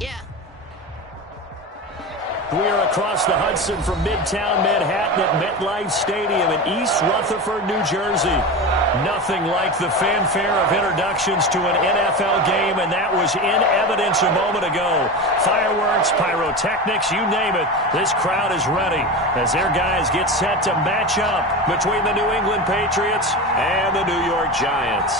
Yeah. We are across the Hudson from Midtown Manhattan at MetLife Stadium in East Rutherford, New Jersey. Nothing like the fanfare of introductions to an NFL game, and that was in evidence a moment ago. Fireworks, pyrotechnics, you name it. This crowd is ready as their guys get set to match up between the New England Patriots and the New York Giants.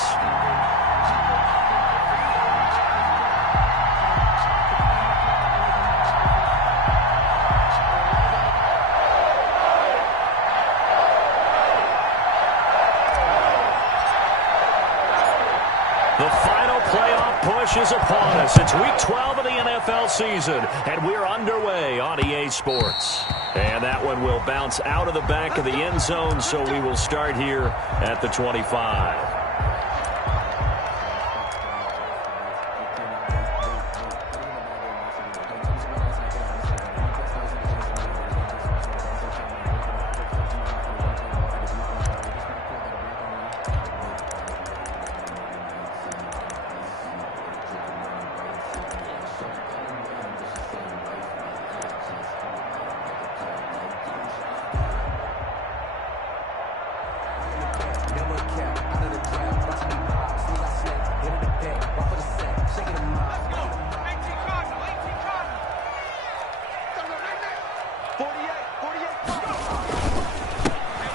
The final playoff push is upon us. It's week 12 of the NFL season, and we're underway on EA Sports. And that one will bounce out of the back of the end zone, so we will start here at the 25.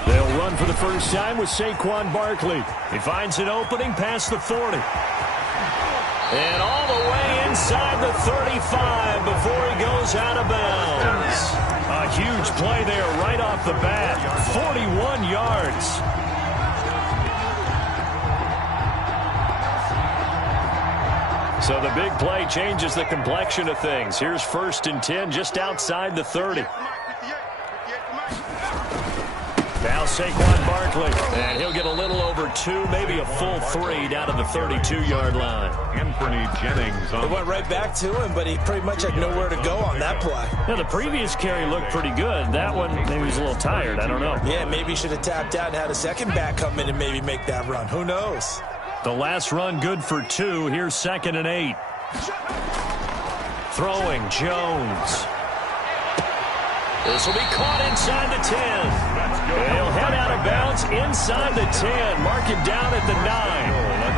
They'll run for the first time with Saquon Barkley. He finds an opening past the 40. And all the way inside the 35 before he goes out of bounds. A huge play there right off the bat. 41 yards. So the big play changes the complexion of things. Here's 1st and 10 just outside the 30. Now Saquon Barkley, and he'll get a little over 2, maybe a full 3 down to the 32-yard line. Anthony Jennings. It went right back to him, but he pretty much had nowhere to go on that play. Now, the previous carry looked pretty good. That one, maybe he was a little tired. I don't know. Yeah, maybe he should have tapped out and had a second back come in and maybe make that run. Who knows? The last run good for 2. Here's 2nd and 8. Throwing Jones. This will be caught inside the 10. He'll head out of bounds inside the 10. Mark it down at the 9.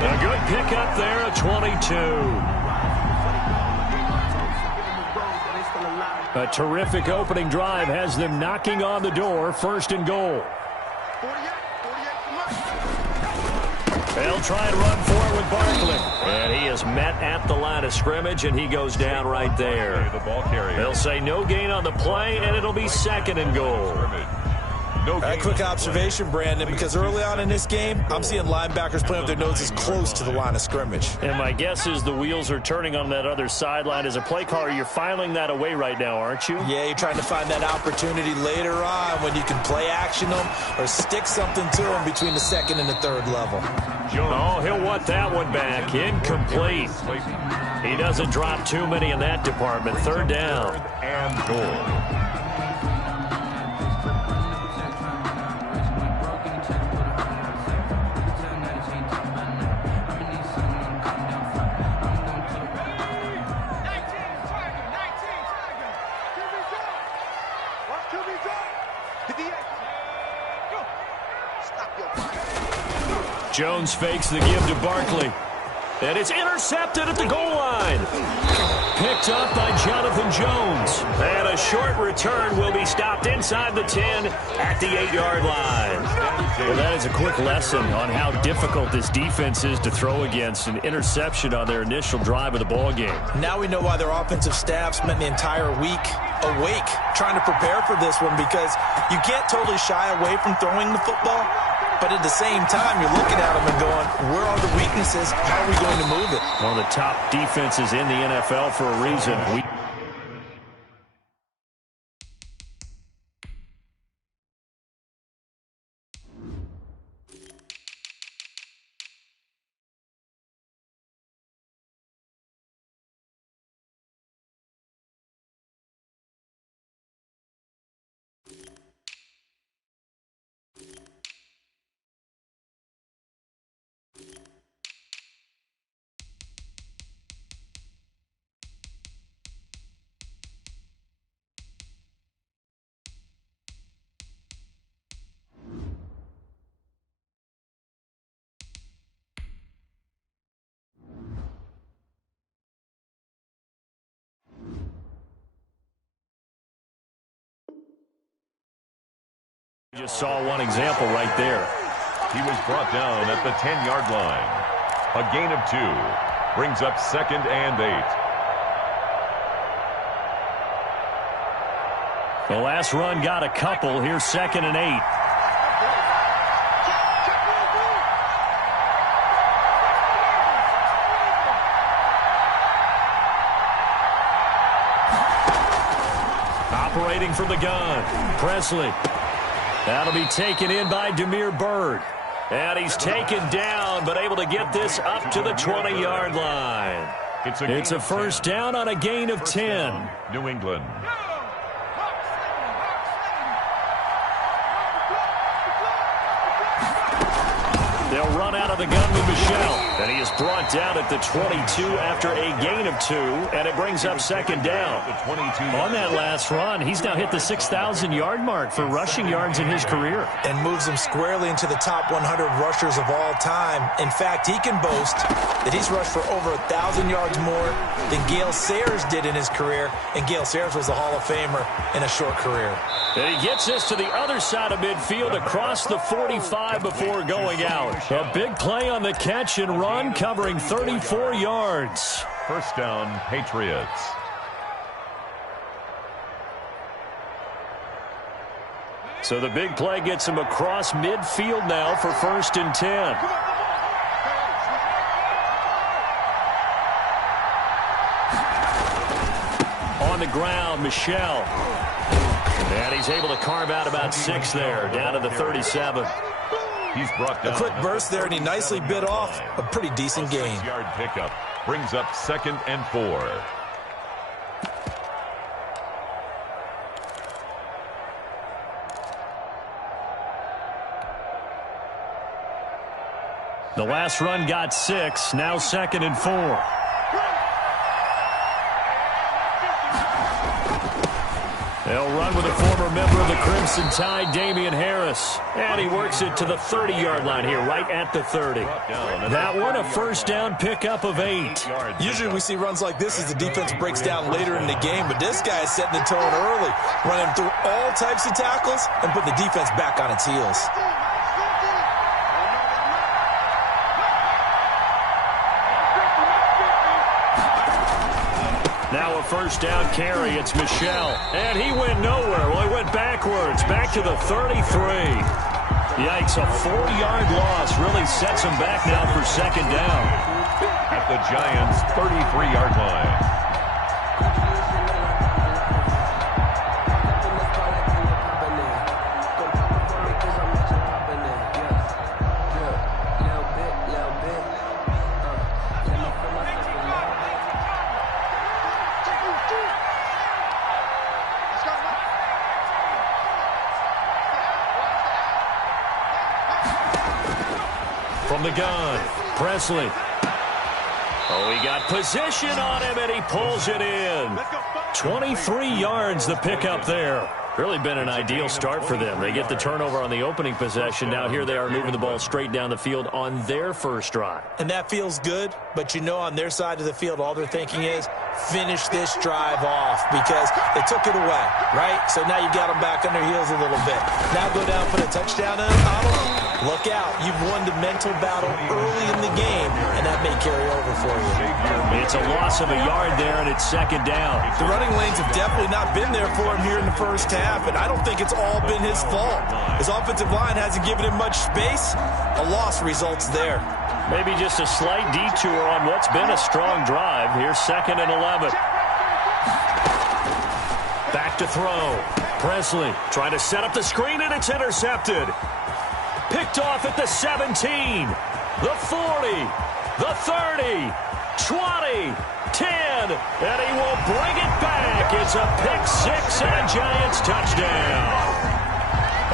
A good pickup there at 22. A terrific opening drive has them knocking on the door. 1st and goal. They'll try and run forward with Barkley. And he is met at the line of scrimmage, and he goes down right there. They'll say no gain on the play, and it'll be 2nd and goal. A quick observation, Brandon, because early on in this game, I'm seeing linebackers playing with their noses close to the line of scrimmage. And my guess is the wheels are turning on that other sideline. As a play caller, you're filing that away right now, aren't you? Yeah, you're trying to find that opportunity later on when you can play action them or stick something to them between the 2nd and the 3rd level. Oh, he'll want that one back. Incomplete. He doesn't drop too many in that department. 3rd down. And goal. Jones fakes the give to Barkley. And it's intercepted at the goal line. Picked up by Jonathan Jones. And a short return will be stopped inside the 10 at the 8-yard line. Well, that is a quick lesson on how difficult this defense is to throw against. An interception on their initial drive of the ball game. Now we know why their offensive staff spent the entire week awake trying to prepare for this one, because you can't totally shy away from throwing the football. But at the same time, you're looking at them and going, where are the weaknesses? How are we going to move it? One of the top defenses in the NFL for a reason. Just saw one example right there. He was brought down at the 10-yard line. A gain of 2 brings up 2nd and 8. The last run got a couple. Here's 2nd and 8. Operating from the gun, Presley. That'll be taken in by Demir Bird. And he's taken down, but able to get this up to the 20-yard line. It's a first down on a gain of 10. New England. They'll run out of the gun with Michelle. And he is brought down at the 22 after a gain of 2. And it brings up 2nd down. On that last run, he's now hit the 6,000-yard mark for rushing yards in his career. And moves him squarely into the top 100 rushers of all time. In fact, he can boast that he's rushed for over 1,000 yards more than Gale Sayers did in his career. And Gale Sayers was a Hall of Famer in a short career. And he gets this to the other side of midfield across the 45 before going out. A big play on the catch and run, covering 34 yards. First down, Patriots. So the big play gets him across midfield now for 1st and 10. On the ground, Michelle. And he's able to carve out about 6 there, down to the 37. He's brought down. A quick burst there, and he nicely bit off a pretty decent gain. 6-yard pickup brings up 2nd and 4. The last run got 6, now 2nd and 4. They'll run with a former member of the Crimson Tide, Damian Harris. And he works it to the 30-yard line here, right at the 30. That one, a first down pickup of 8. Usually we see runs like this as the defense breaks down later in the game, but this guy is setting the tone early, running through all types of tackles and putting the defense back on its heels. Now a first down carry. It's Michelle. And he went nowhere. Well, he went backwards. Back to the 33. Yikes, a 4-yard loss really sets him back now for 2nd down. At the Giants' 33-yard line. From the gun, Presley. Oh, he got position on him, and he pulls it in. 23 yards, the pickup there. Really been an ideal start for them. They get the turnover on the opening possession. Now here they are moving the ball straight down the field on their first drive. And that feels good, but you know on their side of the field, all they're thinking is finish this drive off because they took it away, right? So now you got them back on their heels a little bit. Now go down, put a touchdown on them. Look out. You've won the mental battle early in the game, and that may carry over for you. It's a loss of a yard there, and it's 2nd down. The running lanes have definitely not been there for him here in the first half, and I don't think it's all been his fault. His offensive line hasn't given him much space. A loss results there. Maybe just a slight detour on what's been a strong drive. Here's 2nd and 11. Back to throw. Presley trying to set up the screen, and it's intercepted. Picked off at the 17, the 40, the 30, 20, 10, and he will bring it back. It's a pick-6 and a Giants touchdown.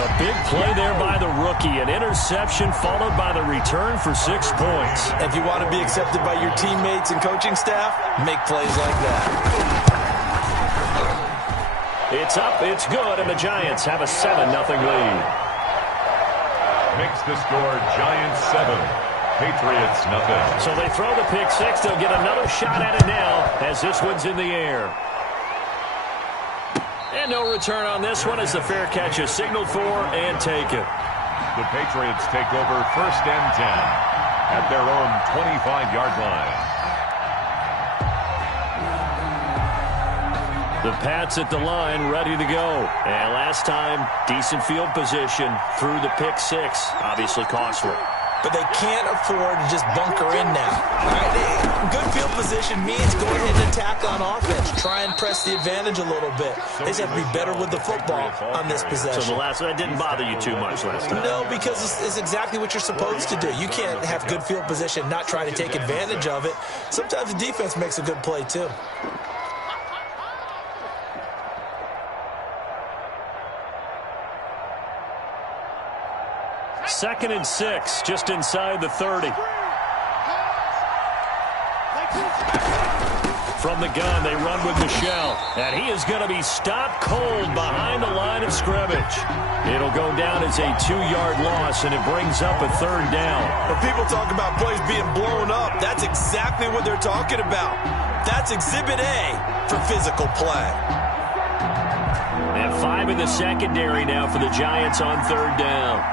A big play there by the rookie, an interception followed by the return for 6 points. If you want to be accepted by your teammates and coaching staff, make plays like that. It's up, it's good, and the Giants have a 7-0 lead. Makes the score Giants 7, Patriots nothing. So they throw the pick-6. They'll get another shot at it now as this one's in the air. And no return on this one as the fair catch is signaled for and taken. The Patriots take over 1st and 10 at their own 25-yard line. The Pats at the line, ready to go. And last time, decent field position through the pick six. Obviously costly. But they can't afford to just bunker in now. All right, good field position means go ahead and attack on offense. Try and press the advantage a little bit. They just have to be better with the football on this possession. So the last one, that didn't bother you too much last time? No, because it's exactly what you're supposed to do. You can't have good field position, not try to take advantage of it. Sometimes the defense makes a good play, too. Second and 6, just inside the 30. From the gun, they run with Michel. And he is going to be stopped cold behind the line of scrimmage. It'll go down as a 2-yard loss, and it brings up a 3rd down. When people talk about plays being blown up, that's exactly what they're talking about. That's Exhibit A for physical play. And 5 in the secondary now for the Giants on 3rd down.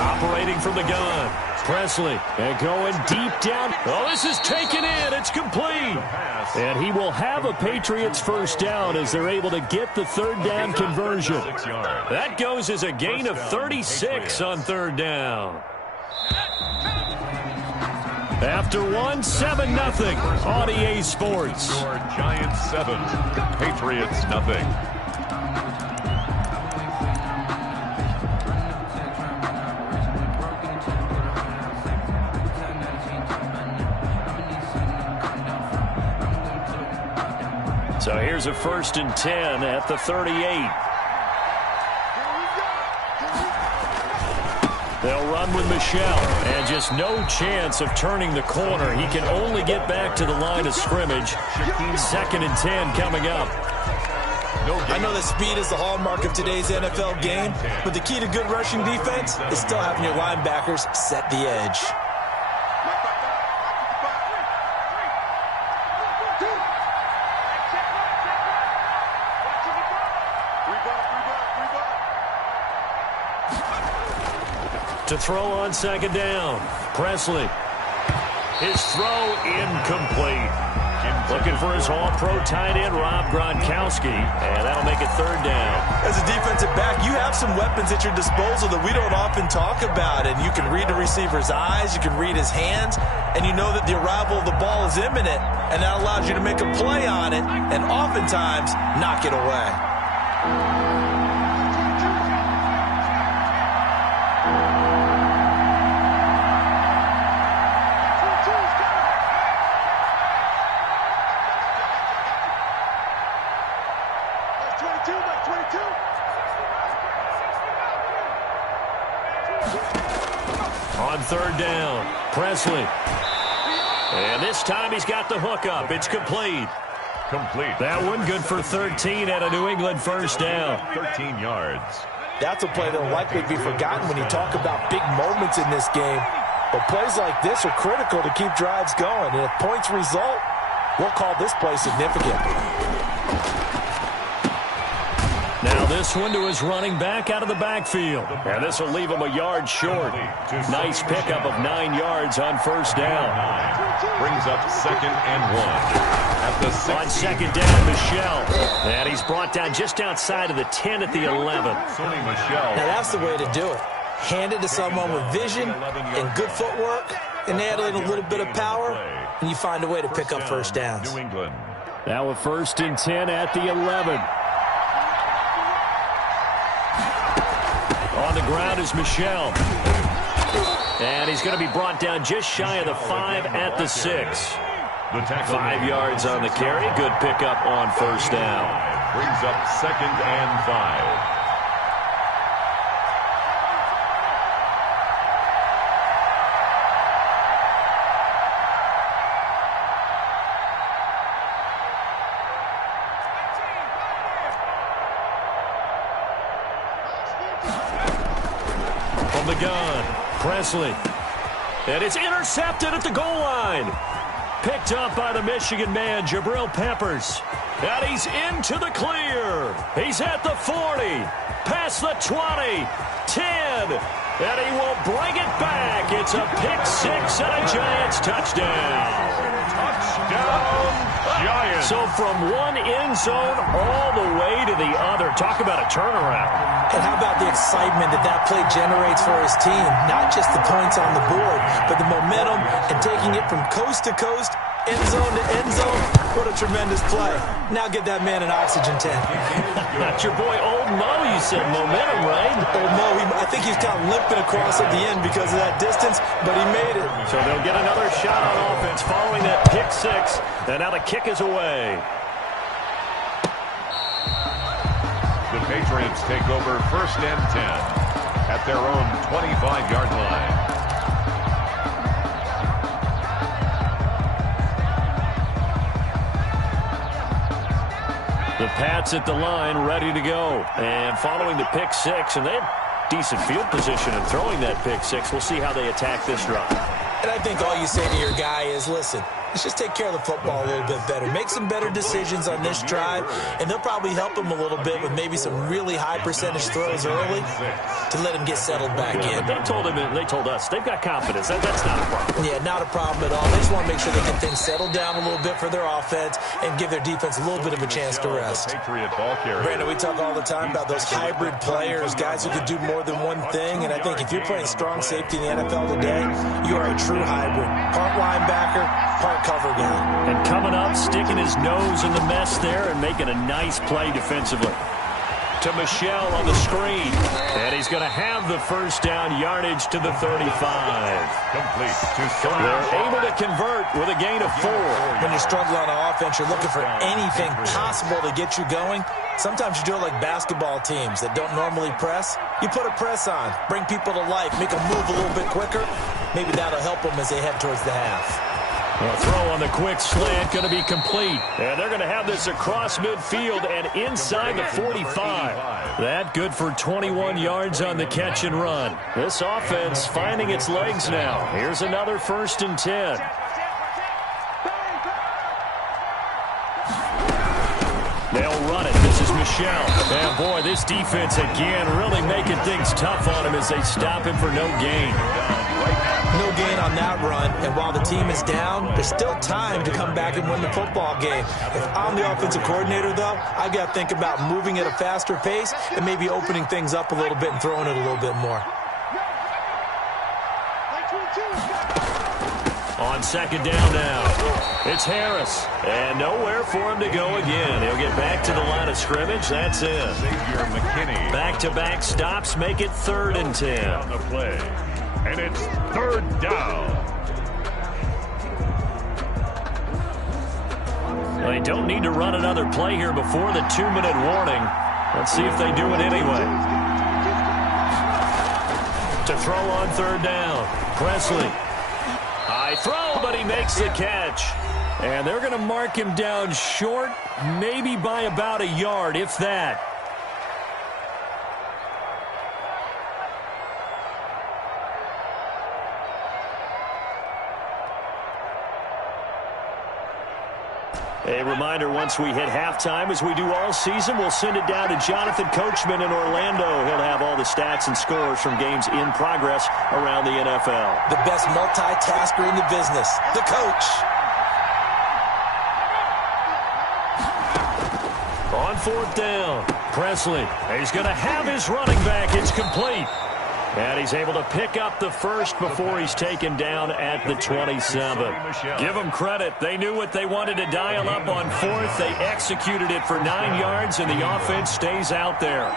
Operating from the gun. Presley, and going deep down. Oh, this is taken in. It's complete. And he will have a Patriots 1st down as they're able to get the 3rd down conversion. That goes as a gain of 36 on 3rd down. After 7-0 on EA Sports. Score Giants 7, Patriots nothing. So here's a 1st and 10 at the 38. They'll run with Michel, and just no chance of turning the corner. He can only get back to the line of scrimmage. 2nd and 10 coming up. I know that speed is the hallmark of today's NFL game, but the key to good rushing defense is still having your linebackers set the edge. To throw on 2nd down. Presley. His throw incomplete. Looking for his All-Pro tight end, Rob Gronkowski, and that'll make it 3rd down. As a defensive back, you have some weapons at your disposal that we don't often talk about, and you can read the receiver's eyes, you can read his hands, and you know that the arrival of the ball is imminent, and that allows you to make a play on it and oftentimes knock it away. On 3rd down, Presley. And this time he's got the hook up. It's complete. That one good for 13 at a New England 1st down. 13 yards. That's a play that will likely be forgotten when you talk about big moments in this game. But plays like this are critical to keep drives going. And if points result, we'll call this play significant. Now this one to his running back out of the backfield. And this will leave him a yard short. Nice pickup of 9 yards on 1st down. Brings up 2nd and 1. At the 16. On 2nd down, Michel. And he's brought down just outside of the 10 at the 11. Michel. Now that's the way to do it. Hand it to someone with vision and good footwork, and add in a little bit of power, and you find a way to pick up 1st downs. New England. Now a 1st and 10 at the 11. On the ground is Michel. And he's going to be brought down just shy of the 5 at the 6. 5 yards on the carry. Good pickup on 1st down. Brings up 2nd and 5. The gun, Presley, and it's intercepted at the goal line. Picked up by the Michigan man, Jabril Peppers. And he's into the clear. He's at the 40. Past the 20. 10. And he will bring it back. It's a pick-6 and a Giants touchdown. Touchdown, Giants. So from one end zone all the way to the other. Talk about a turnaround. And how about the excitement that play generates for his team? Not just the points on the board, but the momentum and taking it from coast to coast, end zone to end zone. What a tremendous play. Now get that man an oxygen tank. That's your boy Old Mo, you said momentum, right? Old Mo, I think he's kind of limping across at the end because of that distance, but he made it. So they'll get another shot on offense following that pick-6. And now the kick is away. The Patriots take over 1st and 10 at their own 25-yard line. The Pats at the line, ready to go. And following the pick-6, and they have decent field position in throwing that pick-6. We'll see how they attack this drive. And I think all you say to your guy is, listen, let's just take care of the football a little bit better. Make some better decisions on this drive, and they'll probably help him a little bit with maybe some really high percentage throws early to let him get settled back in. But they told us they've got confidence. That's not a problem. Yeah, not a problem at all. They just want to make sure they get things settled down a little bit for their offense and give their defense a little bit of a chance to rest. Brandon, we talk all the time about those hybrid players, guys who can do more than one thing, and I think if you're playing strong safety in the NFL today, you are a true hybrid. Part linebacker, part cover guy. And coming up, sticking his nose in the mess there and making a nice play defensively. To Michel on the screen. And he's going to have the first down, yardage to the 35. Complete to They're able to convert with a gain of 4. When you're struggling on offense, you're looking for anything possible to get you going. Sometimes you do it like basketball teams that don't normally press. You put a press on, bring people to life, make them move a little bit quicker. Maybe that'll help them as they head towards the half. A throw on the quick slant, going to be complete. And they're going to have this across midfield and inside the 45. That good for 21 yards on the catch and run. This offense finding its legs now. Here's another 1st and 10. They'll run it. This is Michel. And boy, this defense again really making things tough on him as they stop him for no gain. No gain on that run, and while the team is down, there's still time to come back and win the football game. If I'm the offensive coordinator, though, I've got to think about moving at a faster pace and maybe opening things up a little bit and throwing it a little bit more. On 2nd down now, it's Harris, and nowhere for him to go again. He'll get back to the line of scrimmage. That's it. Back-to-back stops make it 3rd and 10. On the play. And it's 3rd down. Well, they don't need to run another play here before the 2-minute warning. Let's see if they do it anyway. To throw on 3rd down, Presley. High throw, but he makes the catch. And they're going to mark him down short, maybe by about a yard, if that. A reminder, once we hit halftime, as we do all season, we'll send it down to Jonathan Coachman in Orlando. He'll have all the stats and scores from games in progress around the NFL. The best multitasker in the business, the coach. On 4th down, Presley. He's going to have his running back. It's complete. And he's able to pick up the first before he's taken down at the 27. Give them credit. They knew what they wanted to dial up on 4th. They executed it for 9 yards, and the offense stays out there.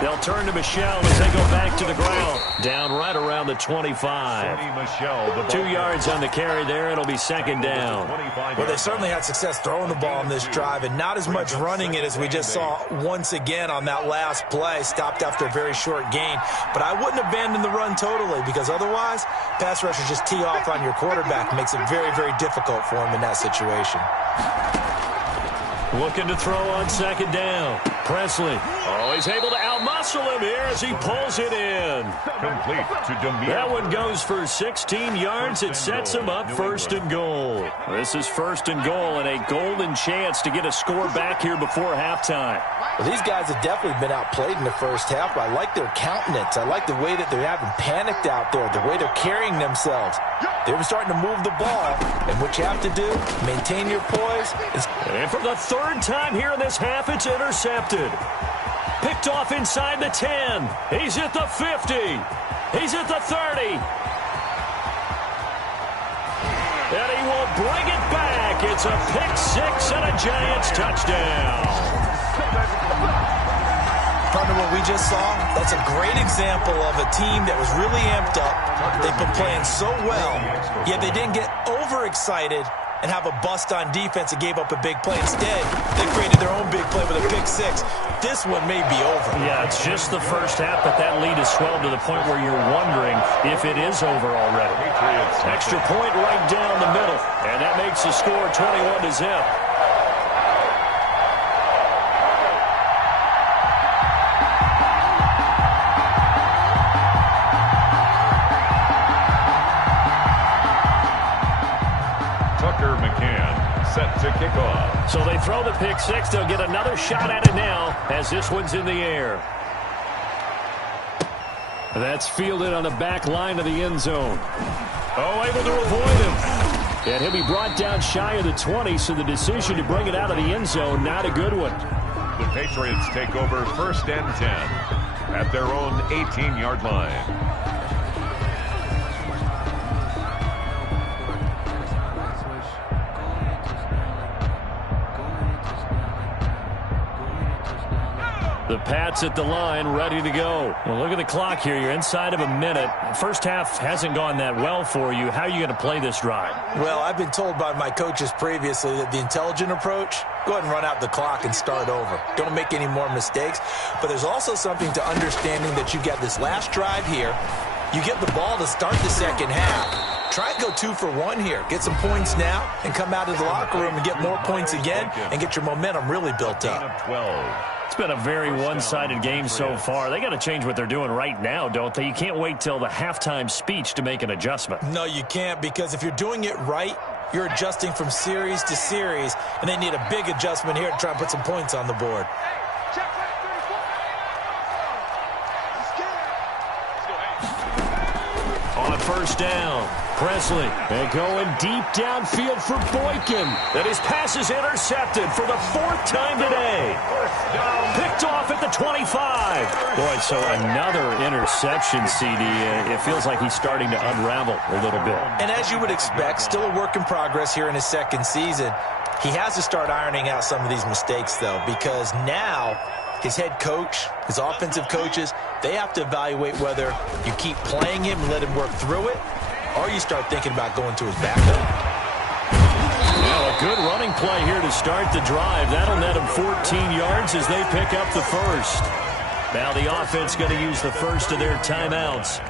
They'll turn to Michel as they go back to the ground. Down right around the 25. 2 yards on the carry there. It'll be 2nd down. Well, they certainly had success throwing the ball in this drive, and not as much running it as we just saw once again on that last play. Stopped after a very short gain. But I wouldn't abandon the run totally, because otherwise, pass rushers just tee off on your quarterback. Makes it very, very difficult for him in that situation. Looking to throw on 2nd down. Presley. Oh, he's able to out to muscle him here as he pulls it in. Complete to Demir. That one goes for 16 yards. It sets him up first and goal. This is first and goal and a golden chance to get a score back here before halftime. Well, these guys have definitely been outplayed in the first half, but I like their countenance. I like the way that they're having panicked out there, the way they're carrying themselves. They're starting to move the ball, and what you have to do, maintain your poise. And for the third time here in this half, it's intercepted. Picked off inside the 10. He's at the 50. He's at the 30. And he will bring it back. It's a pick six and a Giants touchdown. Partner, what we just saw, that's a great example of a team that was really amped up. They've been playing so well, yet they didn't get overexcited and have a bust on defense and gave up a big play. Instead, they created their own big play with a pick six. This one may be over. Yeah, it's just the first half, but that lead has swelled to the point where you're wondering if it is over already. Extra point right down the middle, and that makes the score 21-0. To kick off. So they throw the pick six. They'll get another shot at it now as this one's in the air. That's fielded on the back line of the end zone. Oh, able to avoid him. And he'll be brought down shy of the 20, so the decision to bring it out of the end zone, not a good one. The Patriots take over first and 10 at their own 18-yard line. The Pats at the line, ready to go. Well, look at the clock here. You're inside of a minute. First half hasn't gone that well for you. How are you going to play this drive? Well, I've been told by my coaches previously that the intelligent approach, go ahead and run out the clock and start over. Don't make any more mistakes. But there's also something to understanding that you get this last drive here. You get the ball to start the second half. Try and go 2 for 1 here. Get some points now and come out of the locker room and get more points again and get your momentum really built up. 12. It's been a very one-sided game so far. They got to change what they're doing right now, don't they? You can't wait till the halftime speech to make an adjustment. No, you can't, because if you're doing it right, you're adjusting from series to series, and they need a big adjustment here to try and put some points on the board. On first down, Presley, and going deep downfield for Boykin. And his pass is intercepted for the 4th time today. Picked off at the 25. Boy, so another interception, CD. It feels like he's starting to unravel a little bit. And as you would expect, still a work in progress here in his second season. He has to start ironing out some of these mistakes, though, because now his head coach, his offensive coaches, they have to evaluate whether you keep playing him and let him work through it, or you start thinking about going to his backup. Well, a good running play here to start the drive. That'll net him 14 yards as they pick up the first. Now the offense going to use the first of their timeouts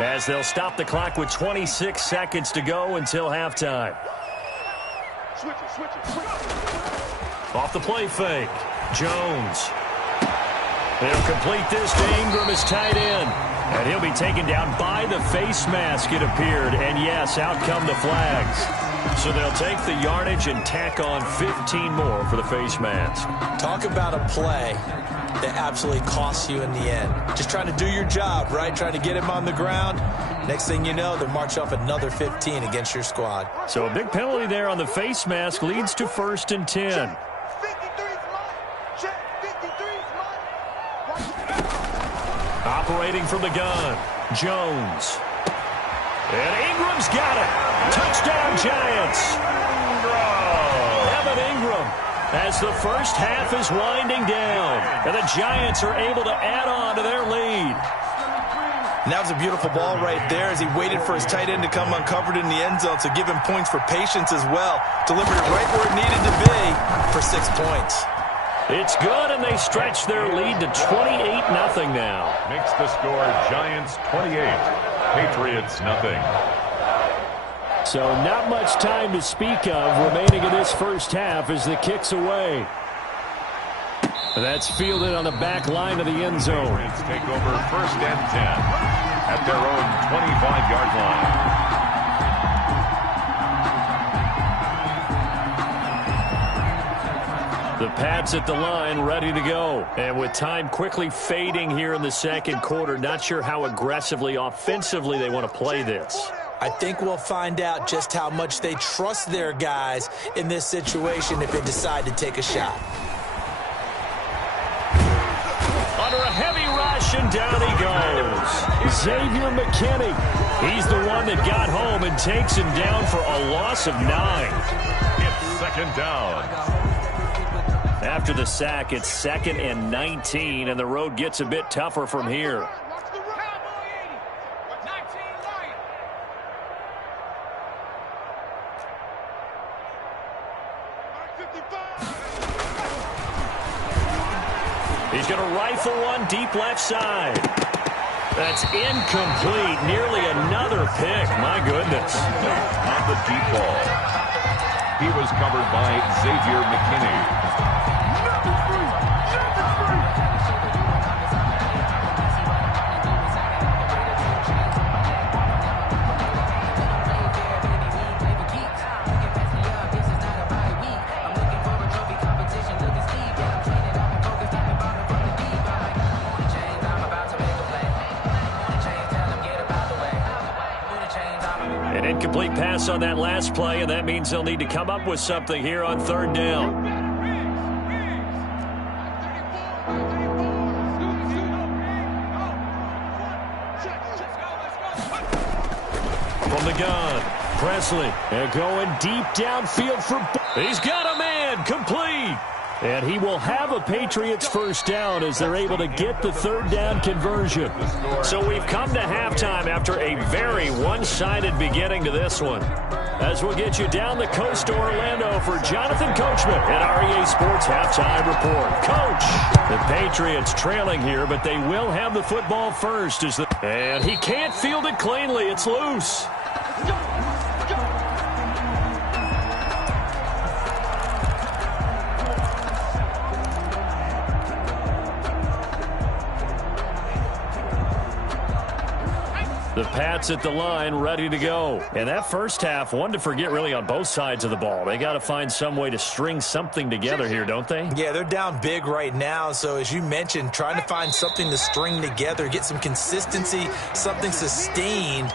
as they'll stop the clock with 26 seconds to go until halftime. Off the play fake, Jones. They'll complete this to Ingram as tight end. And he'll be taken down by the face mask, it appeared. And, yes, out come the flags. So they'll take the yardage and tack on 15 more for the face mask. Talk about a play that absolutely costs you in the end. Just trying to do your job, right? Trying to get him on the ground. Next thing you know, they'll march off another 15 against your squad. So a big penalty there on the face mask leads to 1st and 10. Operating from the gun, Jones. And Ingram's got it. Touchdown, Giants. Evan Ingram, as the first half is winding down. And the Giants are able to add on to their lead. And that was a beautiful ball right there as he waited for his tight end to come uncovered in the end zone, so give him points for patience as well. Delivered it right where it needed to be for 6 points. It's good, and they stretch their lead to 28-0 now. Makes the score Giants 28, Patriots nothing. So not much time to speak of remaining in this first half as the kick's away. That's fielded on the back line of the end zone. Patriots take over 1st and 10 at their own 25-yard line. The Pats at the line, ready to go. And with time quickly fading here in the second quarter, not sure how aggressively, offensively they want to play this. I think we'll find out just how much they trust their guys in this situation if they decide to take a shot. Under a heavy rush, and down he goes. Xavier McKinney. He's the one that got home and takes him down for a loss of 9. It's 2nd down. After the sack, it's 2nd and 19, and the road gets a bit tougher from here. He's going to rifle one deep left side. That's incomplete. Nearly another pick. My goodness. On the deep ball. He was covered by Xavier McKinney. An incomplete pass on that last play, and that means they'll need to come up with something here on 3rd down. From the gun, Presley, and going deep downfield for... He's got a man, complete. And he will have a Patriots 1st down as they're able to get the 3rd down conversion. So we've come to halftime after a very one-sided beginning to this one. As we'll get you down the coast to Orlando for Jonathan Coachman at REA Sports Halftime Report. Coach, the Patriots trailing here, but they will have the football first. And he can't field it cleanly. It's loose. The Pats at the line, ready to go. And that first half, one to forget really on both sides of the ball. They got to find some way to string something together here, don't they? Yeah, they're down big right now. So as you mentioned, trying to find something to string together, get some consistency, something sustained,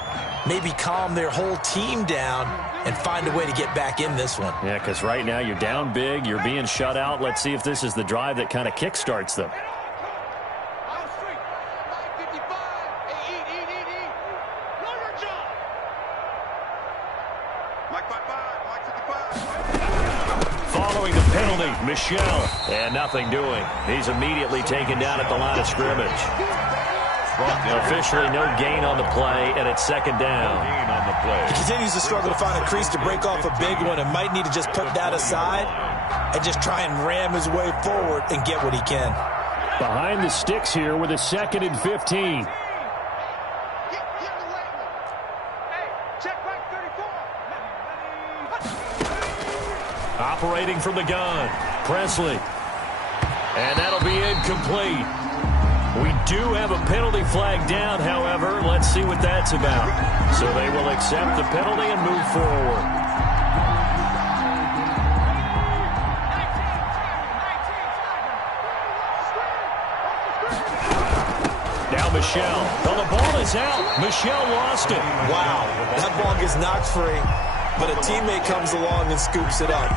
maybe calm their whole team down and find a way to get back in this one. Yeah, because right now you're down big, you're being shut out. Let's see if this is the drive that kind of kickstarts them. Following the penalty, Michelle, and nothing doing. He's immediately taken down at the line of scrimmage. Officially no gain on the play, and it's 2nd down. He continues to struggle to find a crease to break off a big one and might need to just put that aside and just try and ram his way forward and get what he can. Behind the sticks here with a 2nd and 15. Operating from the gun, Presley. And that'll be incomplete. We do have a penalty flag down, however. Let's see what that's about. So they will accept the penalty and move forward. Now Michelle. Well, the ball is out. Michelle lost it. Wow, that ball gets knocked free. But a teammate comes along and scoops it up.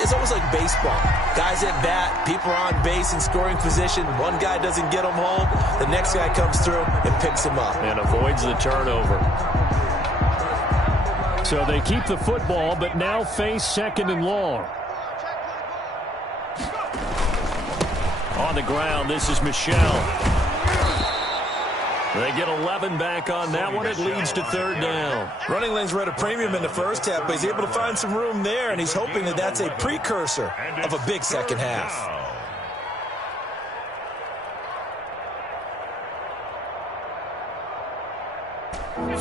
It's almost like baseball. Guys at bat, people are on base in scoring position. One guy doesn't get him home. The next guy comes through and picks him up. And avoids the turnover. So they keep the football, but now face 2nd and long. On the ground, this is Michelle. They get 11 back on that one. It leads to 3rd down. Running lanes were at a premium in the first half, but he's able to find some room there, and he's hoping that that's a precursor of a big second half.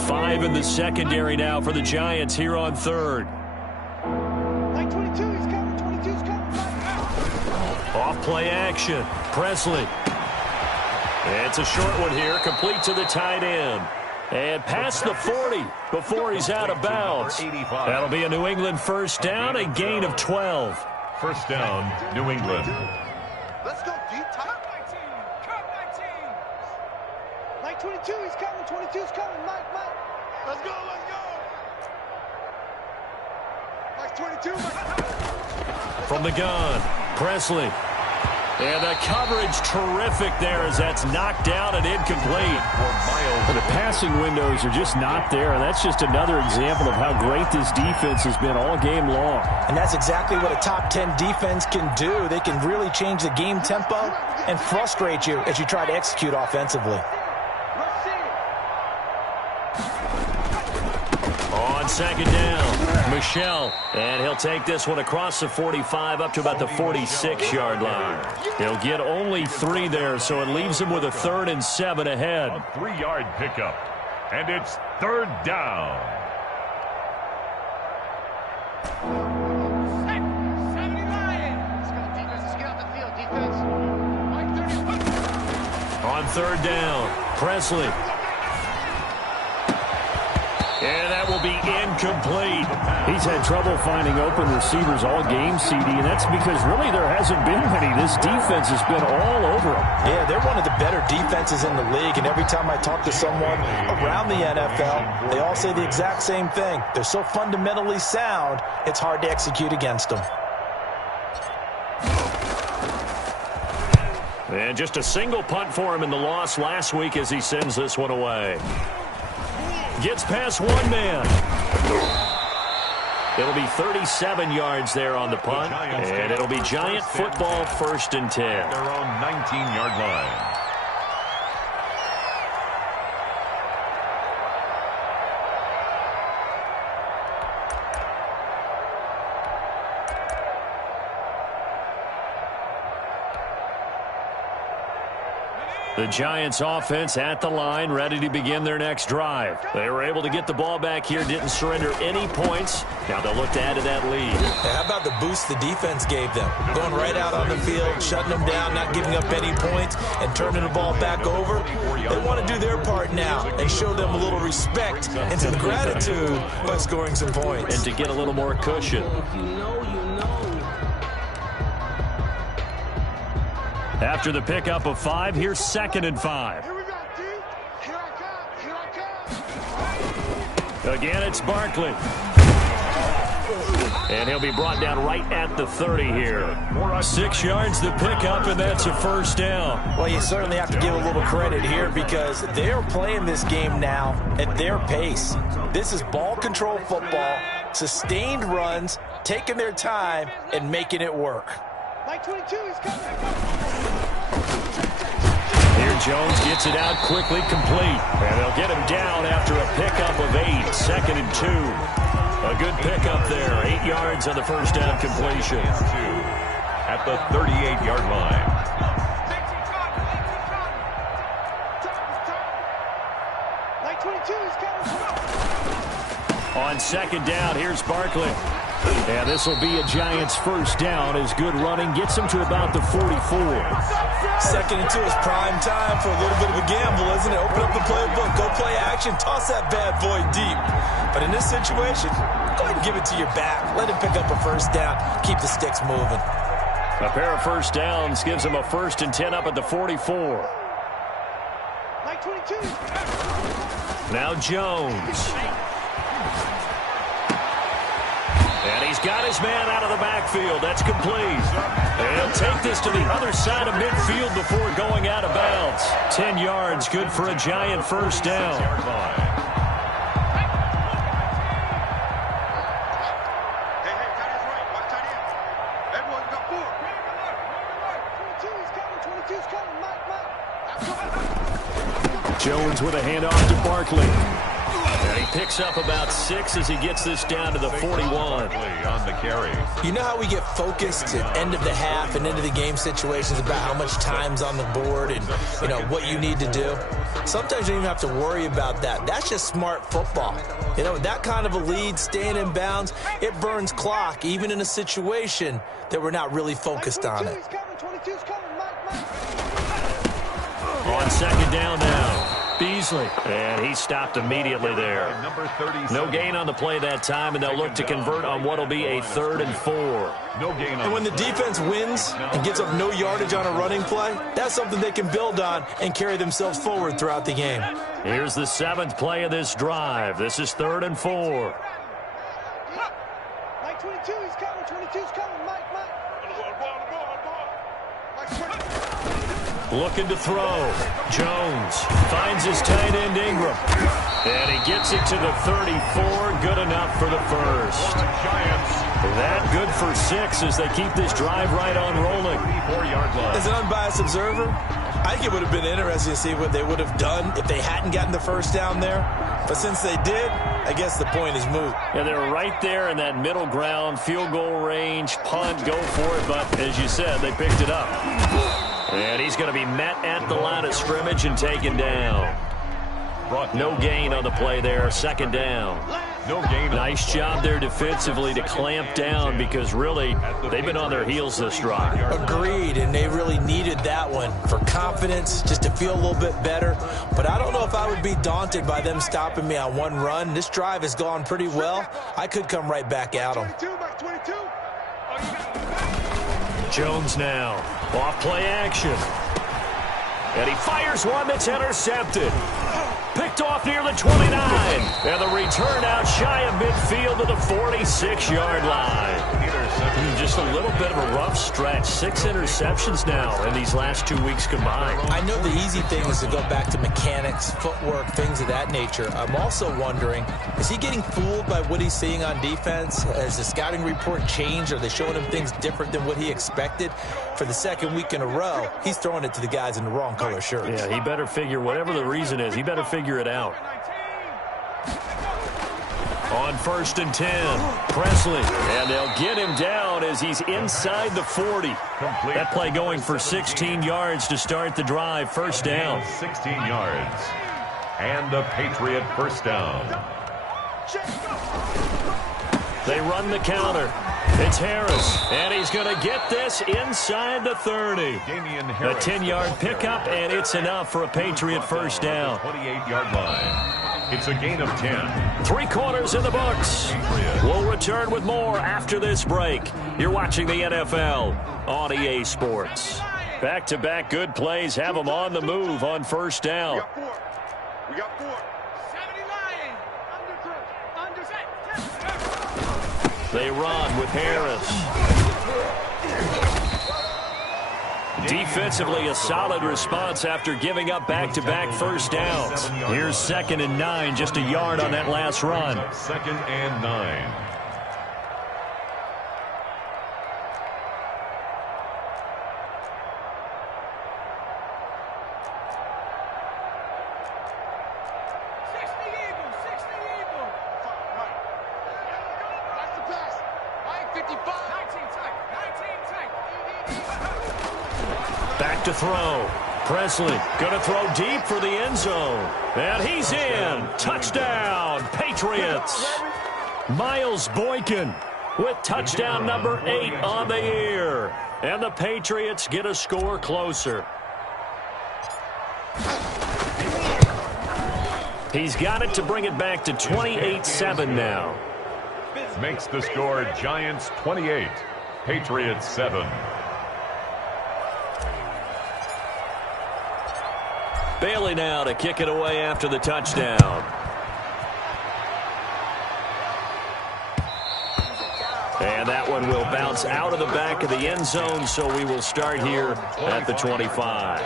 5 in the secondary now for the Giants here on 3rd. Off play action. Presley. It's a short one here, complete to the tight end. And past the 40 before he's out of bounds. That'll be a New England first down, a gain of 12. First down, New England. Let's go deep top. Cut 19. Mike 22, he's coming. 22's coming. Mike. Let's go. Mike 22. From the gun, Presley. And the coverage terrific there as that's knocked down and incomplete. The passing windows are just not there. That's just another example of how great this defense has been all game long. And that's exactly what a top 10 defense can do. They can really change the game tempo and frustrate you as you try to execute offensively. On second down, Michelle. And he'll take this one across the 45 up to about the 46-yard line. He'll get only 3 there, so it leaves him with a 3rd and 7 ahead. A 3-yard pickup. And it's 3rd down. On 3rd down, Presley. And that will be incomplete. He's had trouble finding open receivers all game, CD, and that's because really there hasn't been many. This defense has been all over them. Yeah, they're one of the better defenses in the league, and every time I talk to someone around the NFL, they all say the exact same thing. They're so fundamentally sound, it's hard to execute against them. And just a single punt for him in the loss last week as he sends this one away. Gets past one man. It'll be 37 yards there on the punt, and it'll be Giant football 1st and 10. Their own 19-yard line. The Giants offense at the line, ready to begin their next drive. They were able to get the ball back here, didn't surrender any points. Now they'll look to add to that lead. Yeah, how about the boost the defense gave them? Going right out on the field, shutting them down, not giving up any points, and turning the ball back over. They want to do their part now and show them a little respect and some gratitude by scoring some points. And to get a little more cushion. After the pickup of 5, here's 2nd and 5. Here we go, D. Here I come. Again, it's Barkley. And he'll be brought down right at the 30 here. 6 yards the pickup, and that's a 1st down. Well, you certainly have to give a little credit here because they're playing this game now at their pace. This is ball control football, sustained runs, taking their time, and making it work. Mike 22, he's coming. Here Jones gets it out quickly, complete. And they'll get him down after a pickup of 8, 2nd and 2. A good pickup there, 8 yards on the 1st down completion. At the 38-yard line. Mike 22, he's coming. On 2nd down, here's Barkley. And this will be a Giants 1st down as good running gets him to about the 44. 2nd and 2 is prime time for a little bit of a gamble, isn't it? Open up the playbook, go play action, toss that bad boy deep. But in this situation, go ahead and give it to your back. Let him pick up a 1st down, keep the sticks moving. A pair of 1st downs gives him a 1st and 10 up at the 44. Mike 22. Now Jones. And he's got his man out of the backfield. That's complete. And he'll take this to the other side of midfield before going out of bounds. 10 yards, good for a Giant 1st down. Jones with a handoff to Barkley. And he picks up about 6 as he gets this down to the 41. On the carry. You know how we get focused at end of the half and into the game situations about how much time's on the board and, you know, what you need to do? Sometimes you don't even have to worry about that. That's just smart football. You know, that kind of a lead, staying in bounds, it burns clock, even in a situation that we're not really focused on it. On second down now. Beasley. And he stopped immediately there. No gain on the play that time, and they'll look to convert on what will be a 3rd and 4. No gain on. And when the defense wins and gives up no yardage on a running play, that's something they can build on and carry themselves forward throughout the game. Here's the 7th play of this drive. This is 3rd and 4. Mike 22, he's coming. 22's coming. Mike. Looking to throw. Jones finds his tight end Ingram. And he gets it to the 34. Good enough for the first. That good for 6 as they keep this drive right on rolling. 4-yard line. As an unbiased observer, I think it would have been interesting to see what they would have done if they hadn't gotten the first down there. But since they did, I guess the point is moot. Yeah, they're right there in that middle ground, field goal range, punt, go for it. But as you said, they picked it up. And he's going to be met at the line of scrimmage and taken down. No gain on the play there. 2nd down. No gain. Nice job there defensively to clamp down because really they've been on their heels this drive. Agreed, and they really needed that one for confidence, just to feel a little bit better. But I don't know if I would be daunted by them stopping me on one run. This drive has gone pretty well. I could come right back at them. Jones now. Off play action. And he fires one that's intercepted. Picked off near the 29. And the return out shy of midfield to the 46-yard line. Just a little bit of a rough stretch. 6 interceptions now in these last 2 weeks combined. I know the easy thing is to go back to mechanics, footwork, things of that nature. I'm also wondering, is he getting fooled by what he's seeing on defense? Has the scouting report changed? Are they showing him things different than what he expected? For the 2nd week in a row, he's throwing it to the guys in the wrong color shirts. Yeah, he better figure, whatever the reason is, he better figure it out. On 1st and 10, Presley, and they'll get him down as he's inside the 40. That play going for 16 yards to start the drive. 1st down. 16 yards. And the Patriot 1st down. They run the counter. It's Harris, and he's going to get this inside the 30. A 10-yard pickup, and it's enough for a Patriot 1st down. 28-yard line. It's a gain of 10. 3 quarters in the books. We'll return with more after this break. You're watching the NFL on EA Sports. Back-to-back good plays have them on the move on 1st down. We got 4. 70 They run with Harris. Defensively, a solid response after giving up back-to-back 1st downs. Here's 2nd and 9, just a yard on that last run. 2nd and 9. Back to throw. Presley going to throw deep for the end zone. And he's in. Touchdown, Patriots. Miles Boykin with touchdown number 8 on the year. And the Patriots get a score closer. He's got it to bring it back to 28-7 now. Makes the score Giants 28, Patriots 7. Bailey now to kick it away after the touchdown. And that one will bounce out of the back of the end zone, so we will start here at the 25.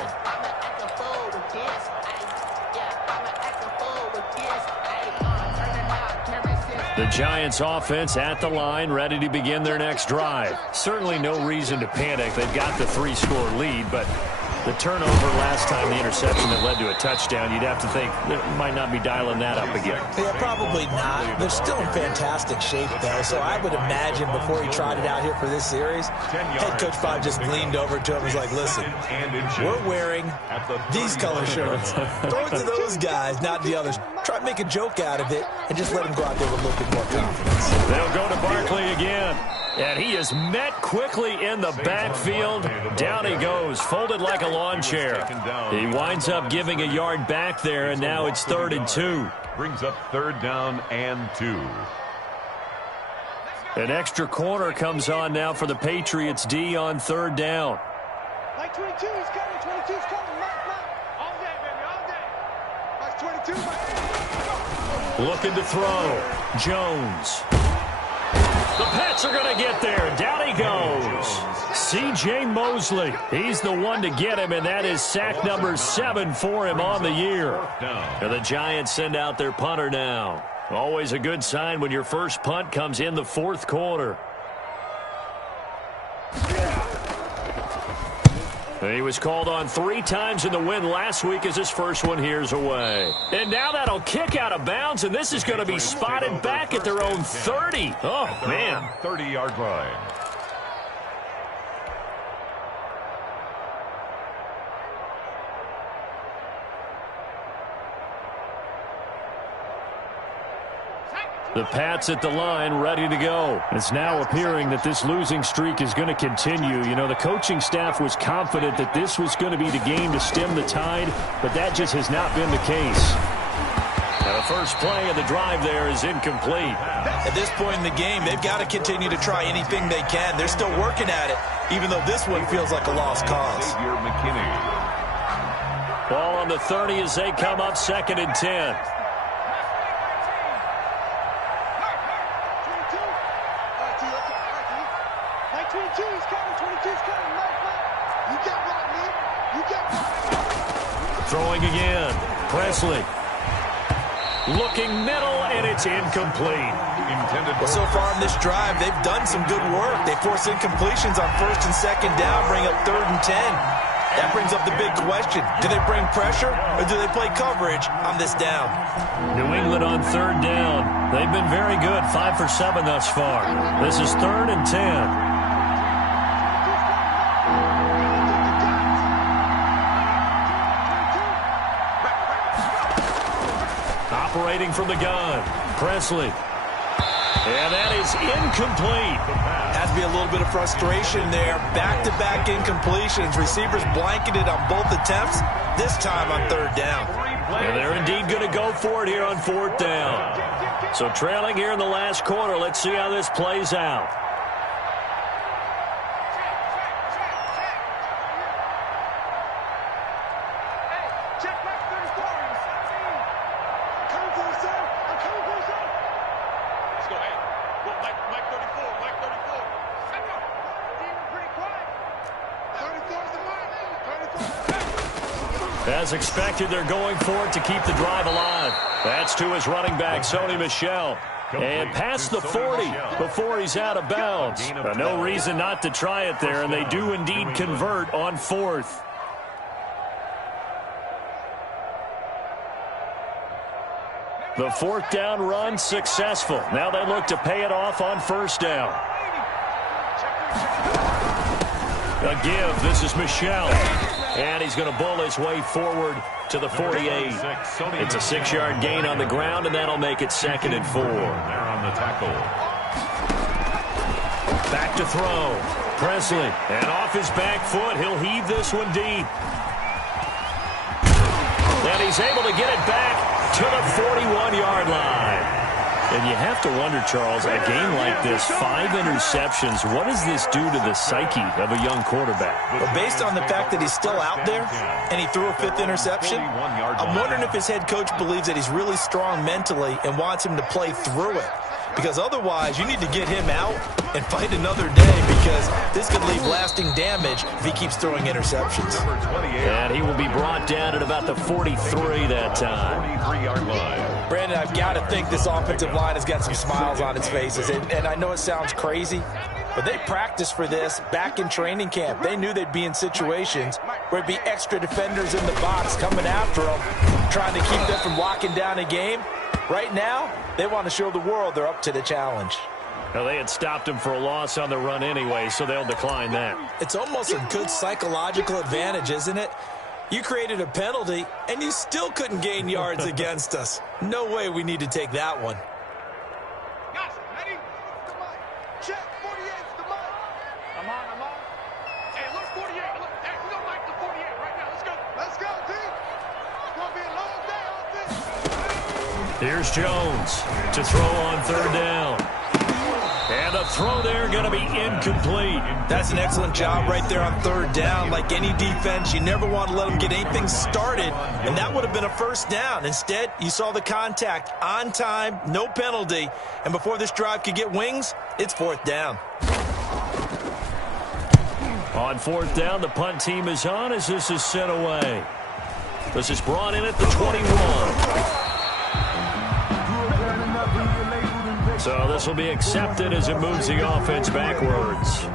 The Giants offense at the line, ready to begin their next drive. Certainly no reason to panic. They've got the 3-score lead, but The turnover last time, the interception that led to a touchdown, you'd have to think they might not be dialing that up again. Yeah, probably not. They're still in fantastic shape, though, so I would imagine before he tried it out here for this series, head coach probably just leaned over to him and was like, listen, we're wearing these color shirts. Throw it to those guys, not the others. Try to make a joke out of it and just let him go out there with a little bit more confidence. They'll go to Barkley again. And he is met quickly in the backfield. Down he goes, folded like a lawn chair. He winds up giving a yard back there, and now it's 3rd and 2. Brings up 3rd down and 2. An extra corner comes on now for the Patriots D on 3rd down. Like 22, he's coming. 22's coming. Mike. All day, baby, all day. Like 22, Mike. Looking to throw. Jones. The Pats are going to get there. Down he goes. C.J. Mosley. He's the one to get him, and that is sack number 7 for him on the year. And the Giants send out their punter now. Always a good sign when your first punt comes in the 4th quarter. He was called on 3 times in the win last week as his first one here's away. And now that'll kick out of bounds, and this is going to be spotted back at their own 30. Oh, man. 30-yard line. The Pats at the line, ready to go. It's now appearing that this losing streak is going to continue. You know, the coaching staff was confident that this was going to be the game to stem the tide, but that just has not been the case. Now, the first play of the drive there is incomplete. At this point in the game, they've got to continue to try anything they can. They're still working at it, even though this one feels like a lost cause. Ball on the 30 as they come up 2nd and 10. Throwing again. Presley. Looking middle, and it's incomplete. Well, so far in this drive, they've done some good work. They force incompletions on 1st and 2nd down, bring up 3rd and 10. That brings up the big question. Do they bring pressure, or do they play coverage on this down? New England on 3rd down. They've been very good, 5 for 7 thus far. This is 3rd and 10. Operating from the gun, Presley. And that is incomplete. Has to be a little bit of frustration there. Back-to-back incompletions. Receivers blanketed on both attempts, this time on 3rd down. And they're indeed going to go for it here on 4th down. So trailing here in the last quarter, let's see how this plays out. As expected, they're going for it to keep the drive alive. That's to his running back, Sony Michel. And past the 40 before he's out of bounds. No reason not to try it there, and they do indeed convert on 4th. The 4th down run successful. Now they look to pay it off on 1st down. A give. This is Michel. And he's going to bull his way forward to the 48. It's a 6-yard gain on the ground, and that'll make it 2nd and 4. There on the tackle. Back to throw. Presley. And off his back foot, he'll heave this one deep. And he's able to get it back to the 41-yard line. And you have to wonder, Charles, a game like this, 5 interceptions, what does this do to the psyche of a young quarterback? Well, based on the fact that he's still out there and he threw a 5th interception, I'm wondering if his head coach believes that he's really strong mentally and wants him to play through it. Because otherwise, you need to get him out and fight another day, because this could leave lasting damage if he keeps throwing interceptions. And he will be brought down at about the 43 that time. 43-yard line. Brandon, I've got to think this offensive line has got some smiles on its faces. And I know it sounds crazy, But they practiced for this back in training camp. They knew they'd be in situations where there'd be extra defenders in the box coming after them, trying to keep them from locking down a game. Right now, they want to show the world they're up to the challenge. Well, they had stopped him for a loss on the run anyway, so they'll decline that. It's almost a good psychological advantage, isn't it? You created a penalty, and you still couldn't gain yards against us. No way we need to take that one. Check, 48's the mic. I'm on. Hey, look, 48. Look, hey, we don't like the 48 right now. Let's go, D. It's going to be a long day on this. Here's Jones to throw on third down. And the throw there going to be incomplete. That's an excellent job right there on third down. Like any defense, you never want to let them get anything started, and that would have been a first down. Instead, you saw the contact on time, no penalty, and before this drive could get wings, it's fourth down. On fourth down, the punt team is on as this is sent away. This is brought in at the 21. So this will be accepted as it moves the offense backwards.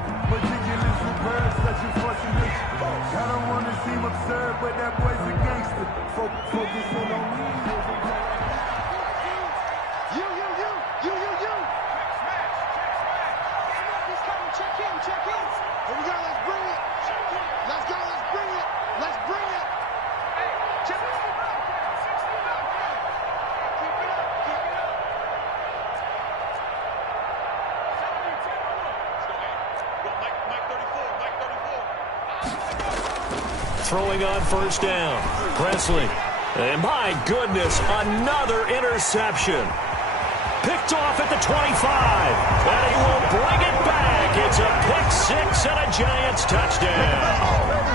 Throwing on first down, Presley. And my goodness, another interception. Picked off at the 25. And he will bring it back. It's a pick-6 and a Giants touchdown.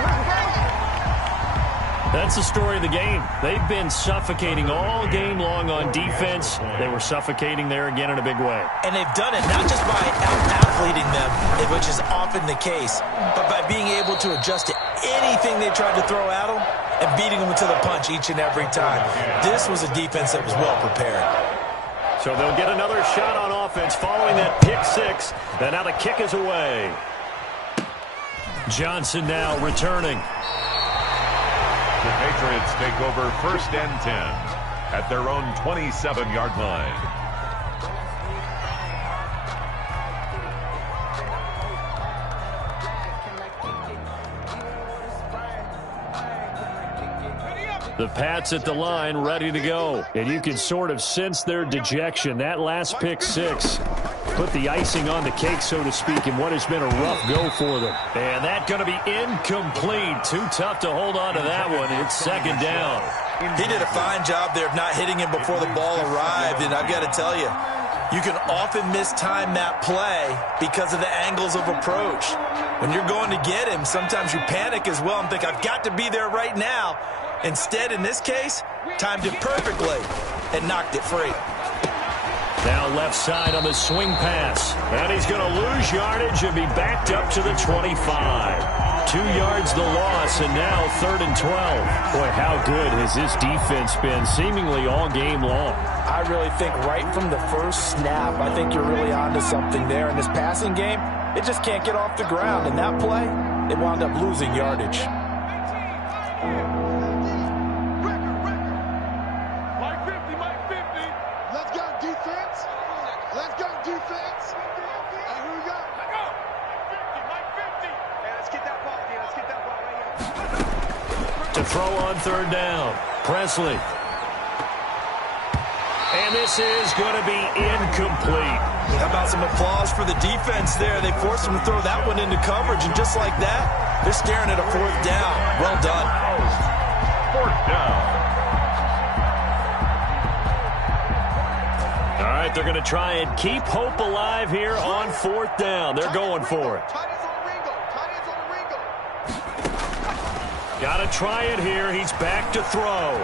That's the story of the game. They've been suffocating all game long on defense. They were suffocating there again in a big way. And they've done it not just by out-athleting them, which is often the case, but by being able to adjust to anything they tried to throw at them and beating them to the punch each and every time. This was a defense that was well prepared. So they'll get another shot on offense following that pick-6. And now the kick is away. Johnson now returning. The Patriots take over 1st and 10 at their own 27-yard line. The Pats at the line ready to go. And you can sort of sense their dejection. That last pick-6 put the icing on the cake, so to speak, in what has been a rough go for them. And that's going to be incomplete. Too tough to hold on to that one. It's second down. He did a fine job there of not hitting him before the ball arrived. And I've got to tell you, you can often mistime that play because of the angles of approach. When you're going to get him, sometimes you panic as well and think, I've got to be there right now. Instead, in this case, timed it perfectly and knocked it free. Now left side on the swing pass. And he's going to lose yardage and be backed up to the 25. 2 yards the loss, and now 3rd and 12. Boy, how good has this defense been seemingly all game long? I really think right from the first snap, I think you're really onto something there. In this passing game, it just can't get off the ground. In that play, they wound up losing yardage. To throw on third down, Presley. And this is going to be incomplete. How about some applause for the defense there? They forced him to throw that one into coverage, and just like that, they're staring at a fourth down. Well done. Fourth down. All right, they're going to try and keep hope alive here on fourth down. They're going for it. Got to try it here. He's back to throw.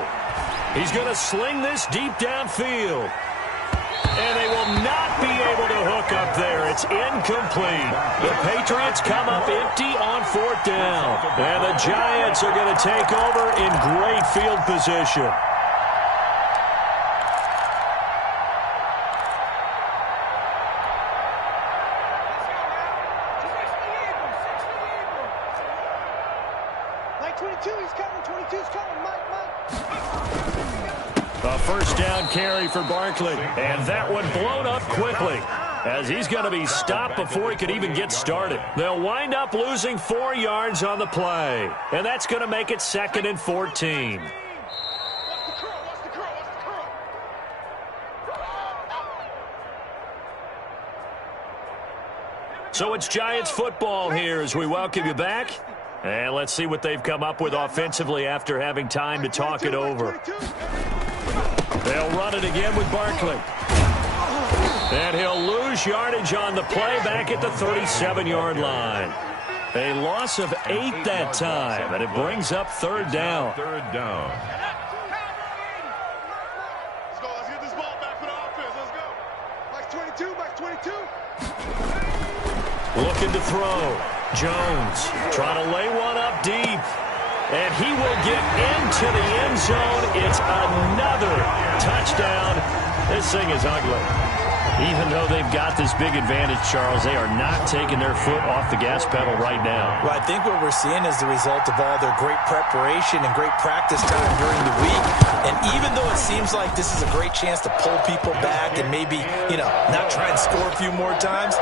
He's going to sling this deep downfield. And they will not be able to hook up there. It's incomplete. The Patriots come up empty on fourth down. And the Giants are going to take over in great field position. Mike 22, he's coming. 22's coming. Mike. A first down carry for Barkley. And that one blown up quickly, as he's going to be stopped before he could even get started. They'll wind up losing 4 yards on the play. And that's going to make it 2nd and 14. So it's Giants football here as we welcome you back. And let's see what they've come up with offensively after having time to talk it over. They'll run it again with Barkley. And he'll lose yardage on the play back at the 37-yard line. A loss of 8 that time, and it brings up 3rd down. 3rd down. Let's go. Let's get this ball back for the offense. Let's go. Mike 22. Mike 22. Looking to throw. Jones trying to lay one up deep. And he will get into the end zone. It's another touchdown. This thing is ugly. Even though they've got this big advantage, Charles, they are not taking their foot off the gas pedal right now. Well, I think what we're seeing is the result of all their great preparation and great practice time during the week. And even though it seems like this is a great chance to pull people back and maybe, not try and score a few more times,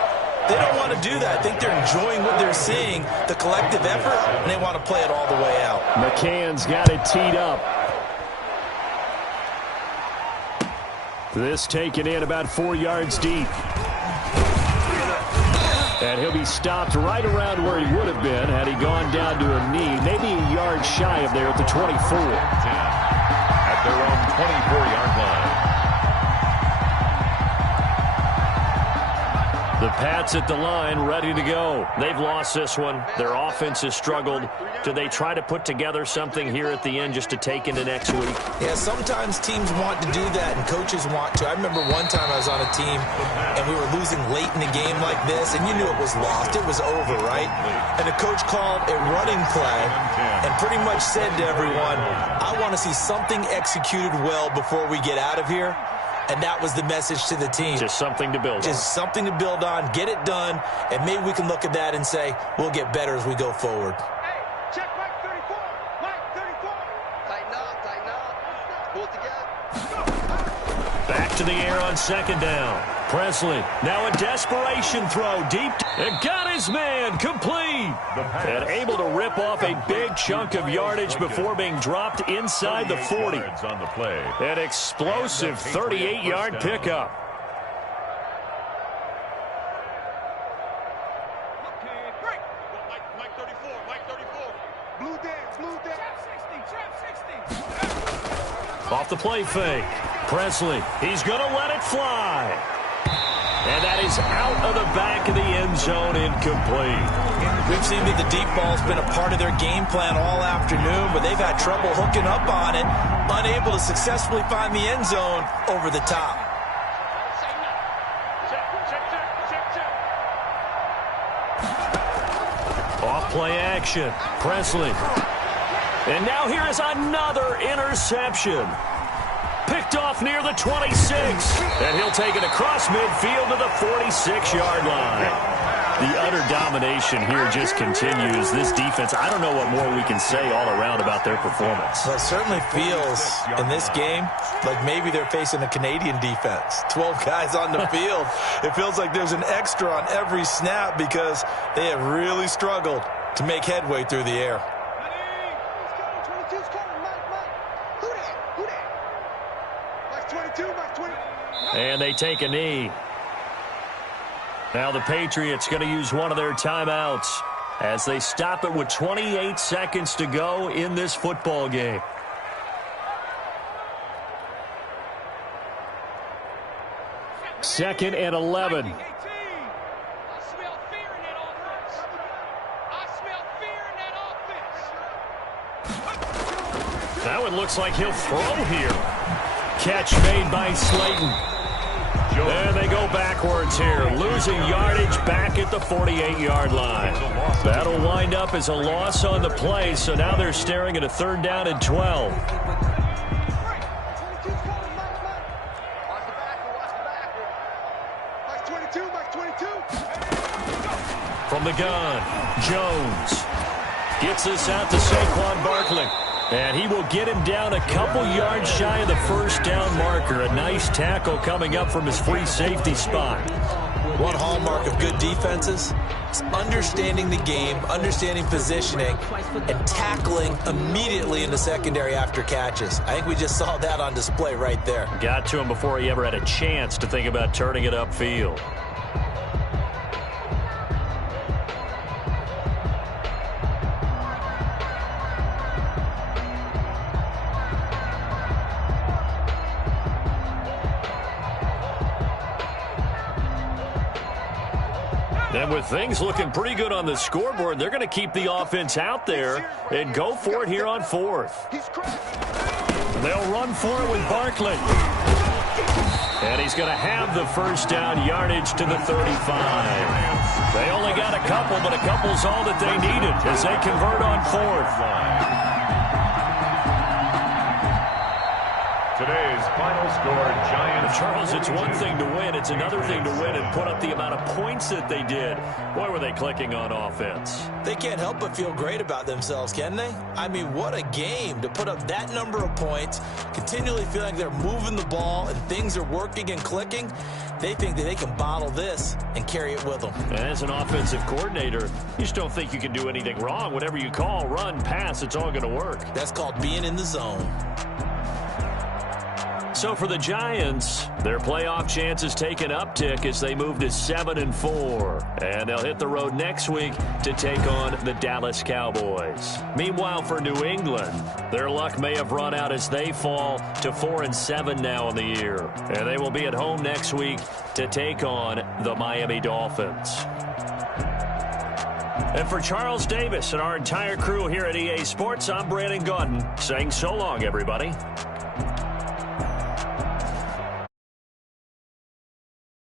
they don't want to do that. I think they're enjoying what they're seeing, the collective effort, and they want to play it all the way out. McCann's got it teed up. This taken in about 4 yards deep. And he'll be stopped right around where he would have been had he gone down to a knee, maybe a yard shy of there at the 24. At their own 24-yard line. The Pats at the line, ready to go. They've lost this one. Their offense has struggled. Do they try to put together something here at the end just to take into next week? Yeah, sometimes teams want to do that, and coaches want to. I remember one time I was on a team, and we were losing late in a game like this, and you knew it was lost. It was over, right? And the coach called a running play and pretty much said to everyone, I want to see something executed well before we get out of here. And that was the message to the team. Just something to build on. Just something to build on, get it done, and maybe we can look at that and say, we'll get better as we go forward. Hey, check Mike 34. Mike 34. Tighten up. Pull it together. Back to the air on 2nd down. Presley, now a desperation throw deep. And got his man complete. And able to rip off a big chunk of yardage before being dropped inside the 40. On the play. An explosive 38-yard pickup. Okay, break. Mike 34. Mike 34. Blue dance. Trap 60. Off the play fake. Presley, he's going to let it fly. And that is out of the back of the end zone, incomplete. We've seen that the deep ball's been a part of their game plan all afternoon, but they've had trouble hooking up on it, unable to successfully find the end zone over the top. Off play action. Presley. And now here is another interception. Picked off near the 26. And he'll take it across midfield to the 46-yard line. The utter domination here just continues. This defense, I don't know what more we can say all around about their performance. Well, it certainly feels in this game like maybe they're facing a Canadian defense. 12 guys on the field. It feels like there's an extra on every snap because they have really struggled to make headway through the air. And they take a knee. Now the Patriots going to use one of their timeouts as they stop it with 28 seconds to go in this football game. Second and 11. Now it looks like he'll throw here. Catch made by Slayton. And they go backwards here, losing yardage back at the 48-yard line. That'll wind up as a loss on the play, so now they're staring at a 3rd down and 12. From the gun, Jones. Gets this out to Saquon Barkley. And he will get him down a couple yards shy of the first down marker. A nice tackle coming up from his free safety spot. One hallmark of good defenses is understanding the game, understanding positioning, and tackling immediately in the secondary after catches. I think we just saw that on display right there. Got to him before he ever had a chance to think about turning it upfield. And with things looking pretty good on the scoreboard, they're going to keep the offense out there and go for it here on fourth. They'll run for it with Barkley. And he's going to have the first down, yardage to the 35. They only got a couple, but a couple's all that they needed as they convert on fourth. Today's final score, Giants. Charles, it's one thing to win. It's another thing to win and put up the amount of points that they did. Boy, were they clicking on offense. They can't help but feel great about themselves, can they? I mean, what a game to put up that number of points, continually feeling like they're moving the ball and things are working and clicking. They think that they can bottle this and carry it with them. And as an offensive coordinator, you just don't think you can do anything wrong. Whatever you call, run, pass, it's all going to work. That's called being in the zone. So for the Giants, their playoff chances take an uptick as they move to 7-4. And they'll hit the road next week to take on the Dallas Cowboys. Meanwhile, for New England, their luck may have run out as they fall to 4-7 now in the year. And they will be at home next week to take on the Miami Dolphins. And for Charles Davis and our entire crew here at EA Sports, I'm Brandon Gaudin saying so long, everybody.